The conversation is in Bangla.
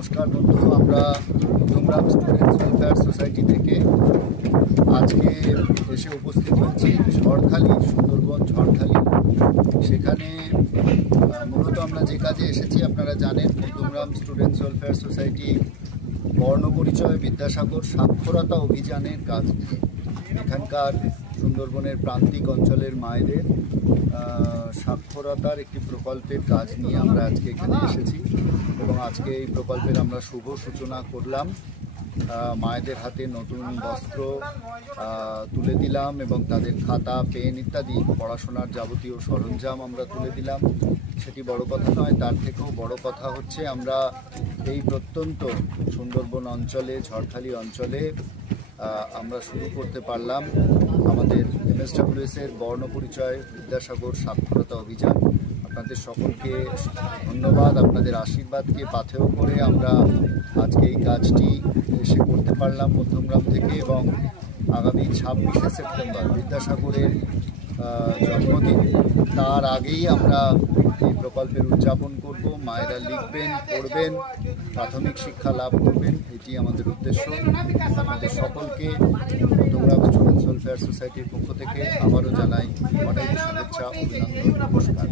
নমস্কার বন্ধু, আমরা মধ্যমগ্রাম স্টুডেন্টস ওয়েলফেয়ার সোসাইটি থেকে আজকে এসে উপস্থিত হয়েছি ঝড়খালি, সুন্দরবন ঝড়খালি। সেখানে মূলত আমরা যে কাজে এসেছি আপনারা জানেন, মধ্যমগ্রাম স্টুডেন্টস ওয়েলফেয়ার সোসাইটি বর্ণপরিচয় বিদ্যাসাগর সাক্ষরতা অভিযানের কাজ নিয়ে এখানকার সুন্দরবনের প্রান্তিক অঞ্চলের মায়েদের সাক্ষরতার একটি প্রকল্পের কাজ নিয়ে আমরা আজকে এখানে এসেছি এবং আজকে এই প্রকল্পের আমরা শুভ সূচনা করলাম। মায়েদের হাতে নতুন বস্ত্র তুলে দিলাম এবং তাদের খাতা, পেন ইত্যাদি পড়াশোনার যাবতীয় সরঞ্জাম আমরা তুলে দিলাম। সেটি বড় কথা নয়, তার থেকেও বড় কথা হচ্ছে আমরা এই প্রত্যন্ত সুন্দরবন অঞ্চলে, ঝড়খালি অঞ্চলে আমরা শুরু করতে পারলাম আমাদের MSWS-এর বর্ণপরিচয় বিদ্যাসাগর সাক্ষরতা অভিযান। আপনাদের সকলকে ধন্যবাদ, আপনাদের আশীর্বাদকে পাথেয় করে আমরা আজকে এই কাজটি এসে করতে পারলাম মধ্যমগ্রাম থেকে। এবং আগামী 26শে সেপ্টেম্বর বিদ্যাসাগরের জন্মদিন, তার আগেই আমরা এই প্রকল্পের উদযাপন করব। মায়েরা লিখবেন, পড়বেন, প্রাথমিক শিক্ষা লাভ করবেন, এটি আমাদের উদ্দেশ্য। আমাদের সকলকে মধ্যমগ্রাম স্টুডেন্টস ওয়েলফেয়ার সোসাইটির পক্ষ থেকে আবারও জানাই অনেক শুভেচ্ছা, অভিনন্দন, নমস্কার।